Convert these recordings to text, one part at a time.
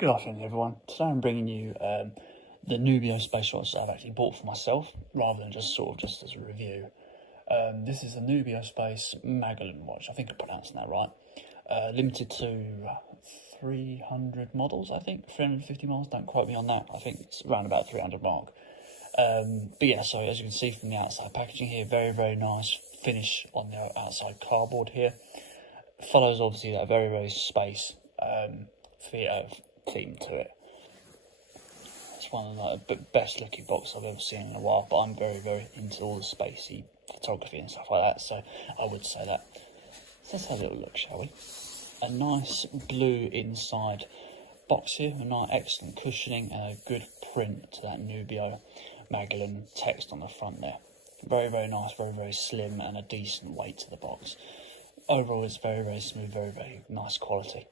Good afternoon everyone. Today I'm bringing you the Nubeo space watch that I've actually bought for myself rather than just as a review. This is the Nubeo Space Magellan watch. I think I'm pronouncing that right. Limited to 300 models, I think. 350 miles, don't quote me on that. I think it's around about 300 mark. But yeah, so as you can see from the outside packaging here, very nice finish on the outside cardboard here. Follows obviously that very space theme to it. It's one of the best looking boxes I've ever seen in a while, but I'm very into all the spacey photography and stuff like that, so I would say that. So let's have a little look, shall we? A nice blue inside box here, a nice excellent cushioning and a good print to that Nubeo Magellan text on the front there. Very nice, very slim and a decent weight to the box. Overall it's very smooth, very nice quality.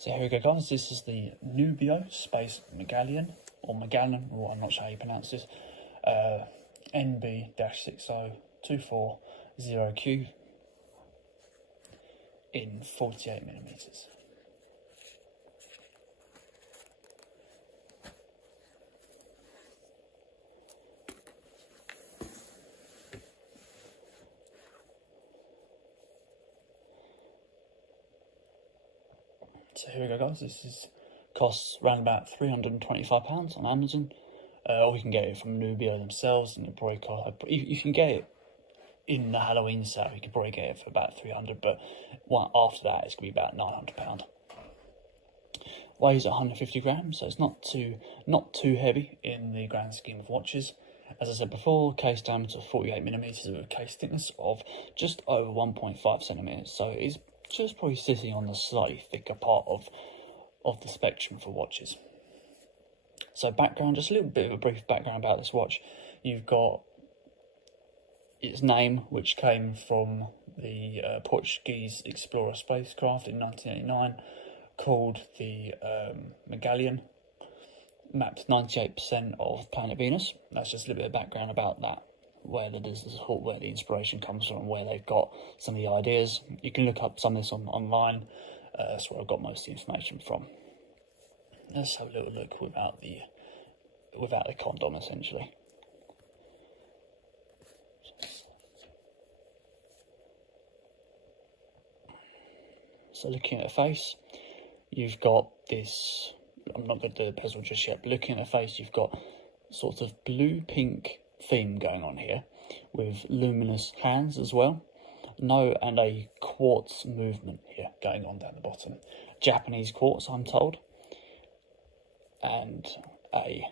So here we go guys, this is the Nubeo Space Magellan, or I'm not sure how you pronounce this, NB6024 in 48mm. So here we go guys, this costs around about £325 on Amazon, or you can get it from Nubeo themselves, and you can get it in the Halloween sale. You can probably get it for about £300, but after that it's going to be about £900. Weighs 150 grams, so it's not too heavy in the grand scheme of watches. As I said before, case diameter 48mm with a case thickness of just over 1.5 centimeters, so it's just probably sitting on the slightly thicker part of the spectrum for watches. So background, just a little bit of a brief background about this watch. You've got its name, which came from the Portuguese explorer spacecraft in 1989, called the Magellan. Mapped 98% of planet Venus. That's just a little bit of background about that, where the inspiration comes from, where they've got some of the ideas. You can look up some of this online. That's where I've got most of the information from. Let's have a little look without the condom, essentially. So looking at the face, you've got this, I'm not going to do the bezel just yet, but looking at the face, you've got sort of blue-pink theme going on here, with luminous hands as well. And a quartz movement here going on down the bottom. Japanese quartz, I'm told. And a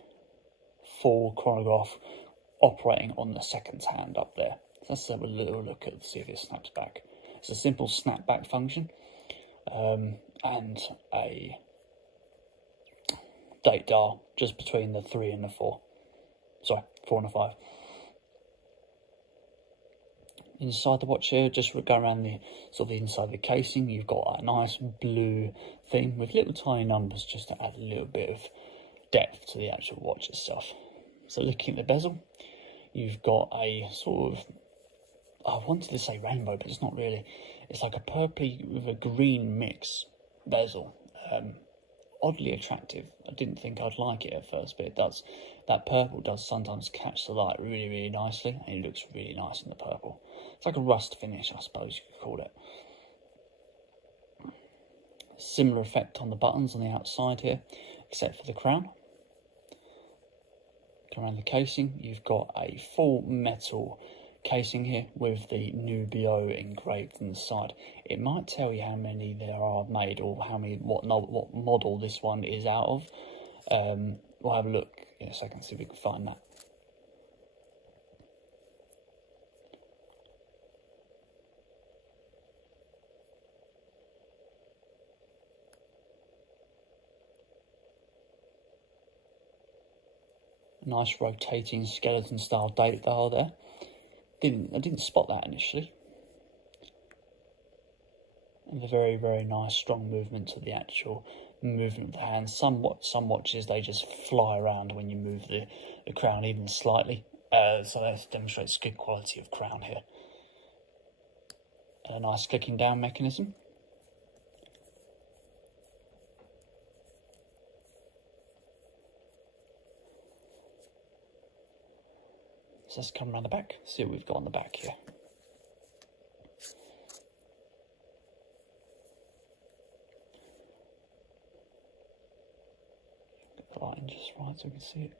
full chronograph operating on the second hand up there. So let's have a little look at see if it snaps back. It's a simple snapback function, and a date dial just between the 3 and the 4. Sorry, 4 and the 5. Inside the watch here, just going around the inside of the casing, you've got a nice blue theme with little tiny numbers just to add a little bit of depth to the actual watch itself. So looking at the bezel, you've got a sort of, I wanted to say rainbow, but it's not really. It's like a purpley with a green mix bezel. Oddly attractive. I didn't think I'd like it at first, but it does. That purple does sometimes catch the light really nicely, and it looks really nice in the purple. It's like a rust finish, I suppose you could call it. Similar effect on the buttons on the outside here, except for the crown. Go around the casing, you've got a full metal casing here with the Nubeo engraved inside. It might tell you how many there are made, or what model this one is out of. We'll have a look in a second, see if we can find that. Nice rotating skeleton style date dial there. I didn't spot that initially. And a very nice strong movement to the actual movement of the hands. Some watches, they just fly around when you move the crown even slightly. So that demonstrates good quality of crown here. a nice clicking down mechanism. So let's come around the back, see what we've got on the back here. Get the lighting just right so we can see it.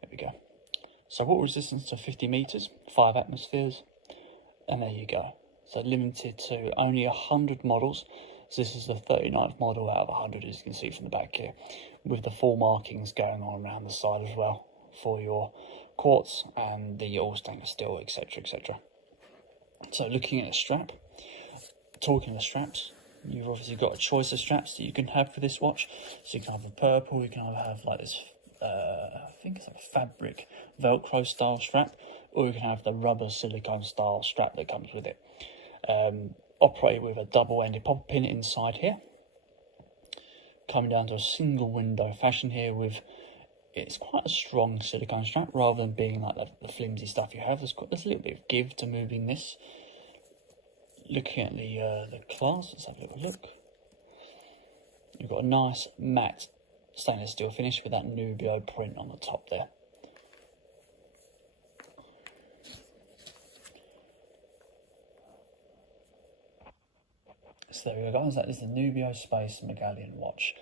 There we go. So water resistance to 50 meters, 5 atmospheres, and there you go. So limited to only 100 models. So this is the 39th model out of 100, as you can see from the back here, with the full markings going on around the side as well for your quartz and the all stainless steel, etc, etc. So looking at a strap, talking of straps, you've obviously got a choice of straps that you can have for this watch. So you can have the purple, you can either have like this I think it's like a fabric velcro style strap, or you can have the rubber silicone style strap that comes with it. Operate with a double-ended popper pin inside here, coming down to a single window fashion here with, it's quite a strong silicone strap rather than being like the flimsy stuff you have. There's a little bit of give to moving this. Looking at the clasp, let's have a little look. You've got a nice matte stainless steel finish with that Nubeo print on the top there. So there we go, guys. That is the Nubeo Space Magellan watch.